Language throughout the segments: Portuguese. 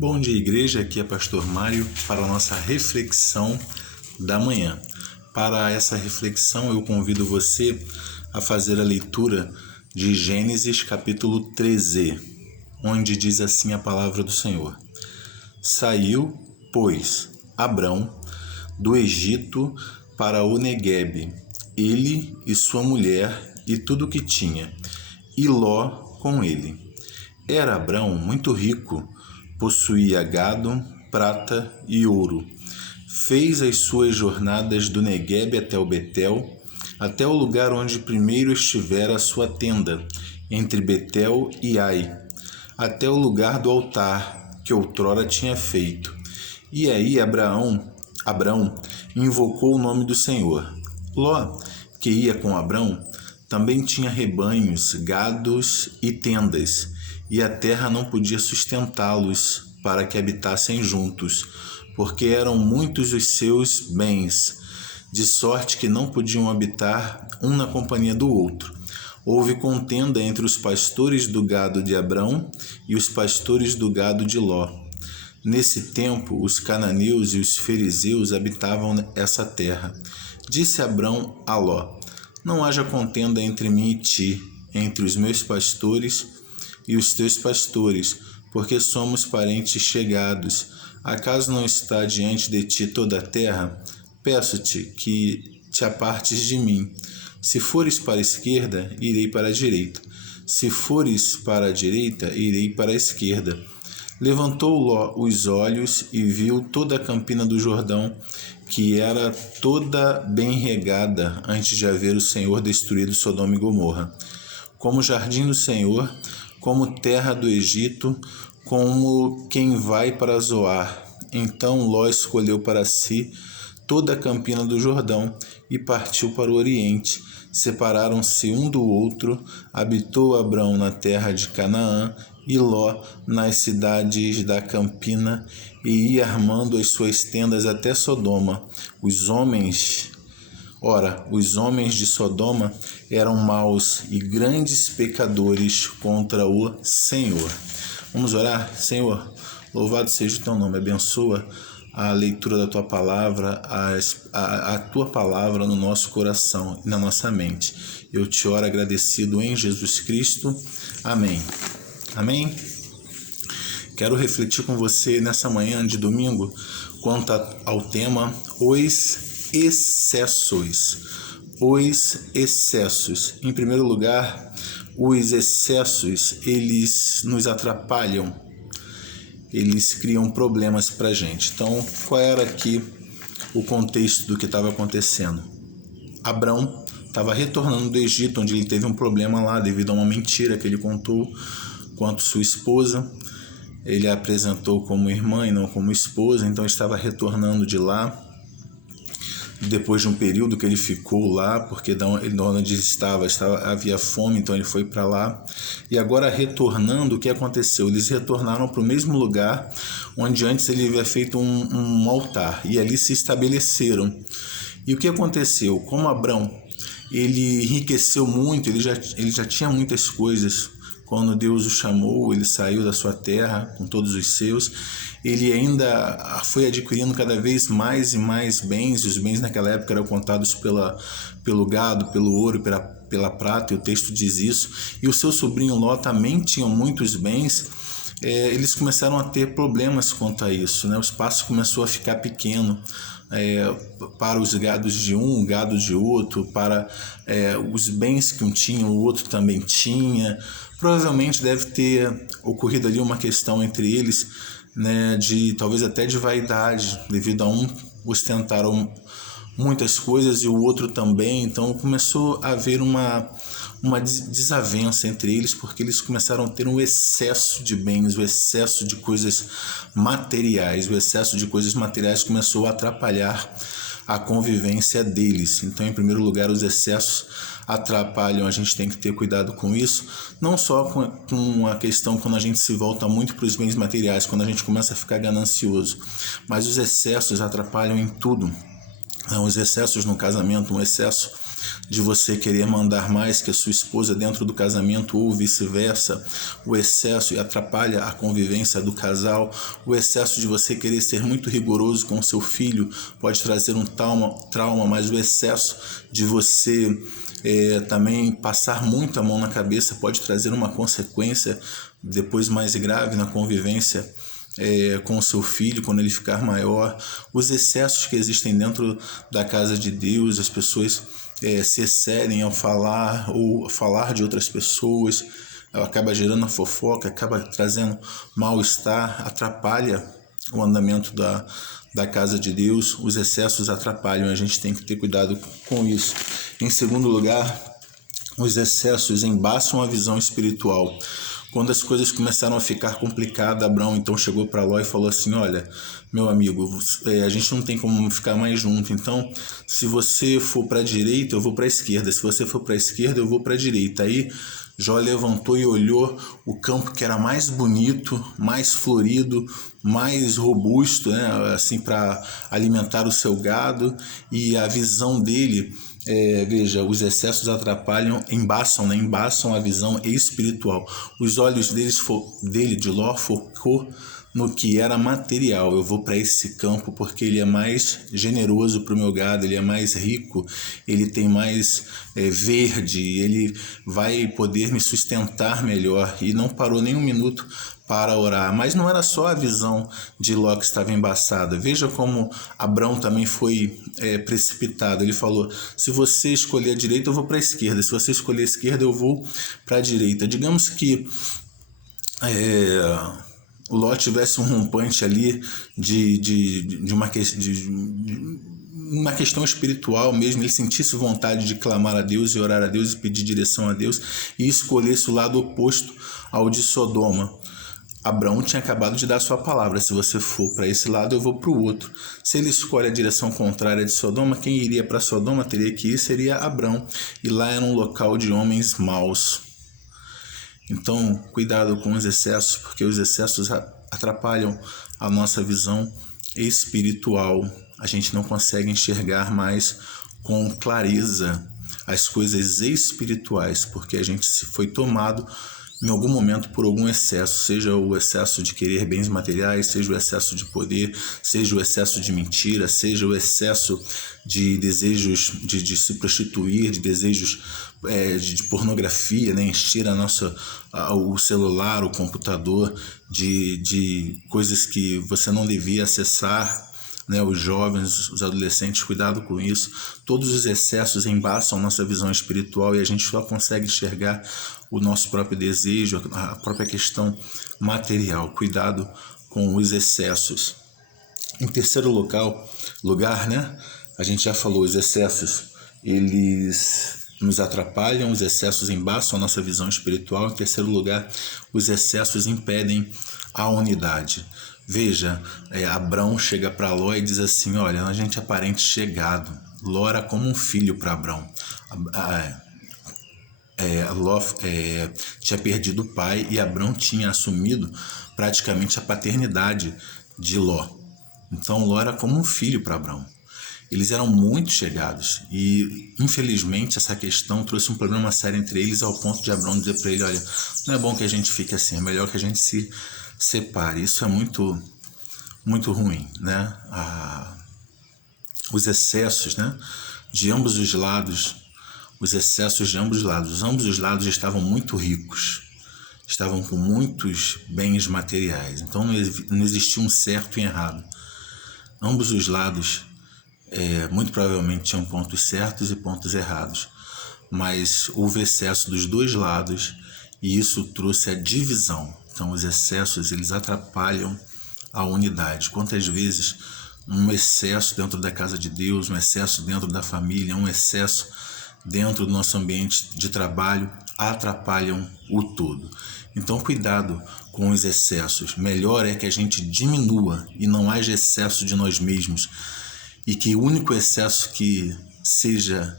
Bom dia, igreja. Aqui é Pastor Mário para a nossa reflexão da manhã. Para essa reflexão, eu convido você a fazer a leitura de Gênesis capítulo 13, onde diz assim a palavra do Senhor. Saiu, pois, Abrão do Egito para o Neguebe, ele e sua mulher e tudo o que tinha, e Ló com ele. Era Abrão muito rico, possuía gado, prata e ouro. Fez as suas jornadas do Neguebe até o Betel, até o lugar onde primeiro estivera a sua tenda, entre Betel e Ai, até o lugar do altar que outrora tinha feito. E aí Abrão invocou o nome do Senhor. Ló, que ia com Abrão, também tinha rebanhos, gados e tendas, e a terra não podia sustentá-los para que habitassem juntos, porque eram muitos os seus bens, de sorte que não podiam habitar um na companhia do outro. Houve contenda entre os pastores do gado de Abrão e os pastores do gado de Ló. Nesse tempo, os cananeus e os fariseus habitavam essa terra. Disse Abrão a Ló: não haja contenda entre mim e ti, entre os meus pastores e os teus pastores, porque somos parentes chegados. Acaso não está diante de ti toda a terra? Peço-te que te apartes de mim. Se fores para a esquerda, irei para a direita. Se fores para a direita, irei para a esquerda. Levantou Ló os olhos e viu toda a campina do Jordão, que era toda bem regada antes de haver o Senhor destruído Sodoma e Gomorra. Como jardim do Senhor, como terra do Egito, como quem vai para Zoar. Então Ló escolheu para si toda a campina do Jordão e partiu para o Oriente. Separaram-se um do outro, habitou Abrão na terra de Canaã e Ló nas cidades da campina, e ia armando as suas tendas até Sodoma. Os homens de Sodoma eram maus e grandes pecadores contra o Senhor. Vamos orar? Senhor, louvado seja o teu nome, abençoa a leitura da tua palavra, a tua palavra no nosso coração e na nossa mente. Eu te oro agradecido em Jesus Cristo. Amém. Amém? Quero refletir com você nessa manhã de domingo quanto ao tema os excessos. Os excessos. Em primeiro lugar, os excessos, eles nos atrapalham, eles criam problemas para a gente. Então, qual era aqui o contexto do que estava acontecendo? Abrão estava retornando do Egito, onde ele teve um problema lá devido a uma mentira que ele contou quanto sua esposa. Ele a apresentou como irmã e não como esposa, então estava retornando de lá. Depois de um período que ele ficou lá, porque onde ele havia fome, então ele foi para lá. E agora retornando, o que aconteceu? Eles retornaram para o mesmo lugar onde antes ele havia feito um altar, e ali se estabeleceram. E o que aconteceu? Como Abrão, ele enriqueceu muito, ele já tinha muitas coisas. Quando Deus o chamou, ele saiu da sua terra com todos os seus. Ele ainda foi adquirindo cada vez mais e mais bens. Os bens naquela época eram contados pelo gado, pelo ouro, pela prata, e o texto diz isso. E o seu sobrinho Ló também tinha muitos bens. Eles começaram a ter problemas quanto a isso, né? O espaço começou a ficar pequeno. Para os gados de um, o gado de outro, para os bens que um tinha, o outro também tinha. Provavelmente deve ter ocorrido ali uma questão entre eles, né, talvez até de vaidade, devido a um ostentar muitas coisas e o outro também. Então começou a haver uma desavença entre eles, porque eles começaram a ter um excesso de bens, o excesso de coisas materiais. O excesso de coisas materiais começou a atrapalhar a convivência deles. Então, em primeiro lugar, os excessos atrapalham, a gente tem que ter cuidado com isso, não só com a questão quando a gente se volta muito para os bens materiais, quando a gente começa a ficar ganancioso, mas os excessos atrapalham em tudo. Os excessos no casamento, um excesso de você querer mandar mais que a sua esposa dentro do casamento ou vice-versa, o excesso atrapalha a convivência do casal, o excesso de você querer ser muito rigoroso com o seu filho pode trazer um trauma, mas o excesso de você também passar muito a mão na cabeça pode trazer uma consequência depois mais grave na convivência com o seu filho, quando ele ficar maior. Os excessos que existem dentro da casa de Deus, as pessoas se excedem ao falar ou falar de outras pessoas, acaba gerando a fofoca, acaba trazendo mal-estar, atrapalha o andamento da casa de Deus. Os excessos atrapalham, a gente tem que ter cuidado com isso. Em segundo lugar, os excessos embaçam a visão espiritual. Quando as coisas começaram a ficar complicadas, Abraão então chegou para Ló e falou assim: olha, meu amigo, a gente não tem como ficar mais junto, então se você for para a direita, eu vou para a esquerda, se você for para a esquerda, eu vou para a direita. Aí Jó levantou e olhou o campo que era mais bonito, mais florido, mais robusto, né, assim, para alimentar o seu gado, e a visão dele... veja, os excessos atrapalham, embaçam a visão espiritual. Os olhos de Ló focou no que era material. Eu vou para esse campo porque ele é mais generoso para o meu gado, ele é mais rico, ele tem mais verde, ele vai poder me sustentar melhor. E não parou nem um minuto para orar. Mas não era só a visão de Ló que estava embaçada. Veja como Abrão também foi precipitado. Ele falou: se você escolher a direita, eu vou para a esquerda. Se você escolher a esquerda, eu vou para a direita. Digamos que o Ló tivesse um rompante ali de uma questão espiritual mesmo, ele sentisse vontade de clamar a Deus e orar a Deus e pedir direção a Deus, e escolhesse o lado oposto ao de Sodoma. Abraão tinha acabado de dar sua palavra: se você for para esse lado, eu vou para o outro. Se ele escolhe a direção contrária de Sodoma, quem iria para Sodoma teria que ir seria Abraão, e lá era um local de homens maus. Então, cuidado com os excessos, porque os excessos atrapalham a nossa visão espiritual. A gente não consegue enxergar mais com clareza as coisas espirituais, porque a gente se foi tomado em algum momento por algum excesso, seja o excesso de querer bens materiais, seja o excesso de poder, seja o excesso de mentira, seja o excesso de desejos de se prostituir, de desejos de pornografia, né? Encher o celular, o computador de coisas que você não devia acessar, né? Os jovens, os adolescentes, cuidado com isso. Todos os excessos embaçam nossa visão espiritual e a gente só consegue enxergar o nosso próprio desejo, a própria questão material. Cuidado com os excessos. Em terceiro lugar, né? A gente já falou, os excessos, eles nos atrapalham, os excessos embaçam a nossa visão espiritual. Em terceiro lugar, os excessos impedem a unidade. Veja, Abrão chega para Ló e diz assim: olha, a gente é parente chegado. Ló era como um filho para Abrão. Ló tinha perdido o pai e Abrão tinha assumido praticamente a paternidade de Ló. Então Ló era como um filho para Abrão. Eles eram muito chegados e, infelizmente, essa questão trouxe um problema sério entre eles, ao ponto de Abrão dizer para ele: olha, não é bom que a gente fique assim, é melhor que a gente se separe. Isso é muito, muito ruim, né? Os excessos, né, de ambos os lados, os ambos os lados estavam muito ricos, estavam com muitos bens materiais, então não existia um certo e errado. Ambos os lados muito provavelmente tinham pontos certos e pontos errados, mas houve excesso dos dois lados e isso trouxe a divisão. Então os excessos, eles atrapalham a unidade. Quantas vezes um excesso dentro da casa de Deus, um excesso dentro da família, um excesso dentro do nosso ambiente de trabalho atrapalham o todo. Então cuidado com os excessos. Melhor é que a gente diminua e não haja excesso de nós mesmos, e que o único excesso que seja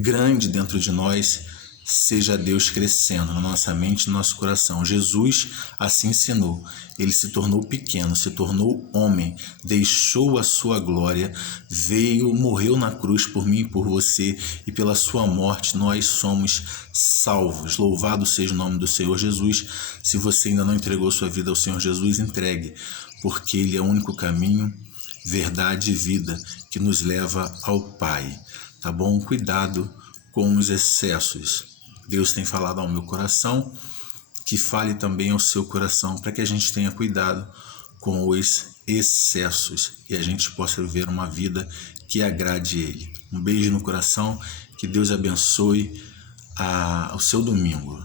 grande dentro de nós seja Deus crescendo na nossa mente e no nosso coração. Jesus assim ensinou. Ele se tornou pequeno, se tornou homem, deixou a sua glória, veio, morreu na cruz por mim e por você, e pela sua morte nós somos salvos. Louvado seja o nome do Senhor Jesus. Se você ainda não entregou sua vida ao Senhor Jesus, entregue, porque Ele é o único caminho, verdade e vida que nos leva ao Pai. Tá bom? Cuidado com os excessos. Deus tem falado ao meu coração, que fale também ao seu coração, para que a gente tenha cuidado com os excessos e a gente possa viver uma vida que agrade Ele. Um beijo no coração, que Deus abençoe o seu domingo.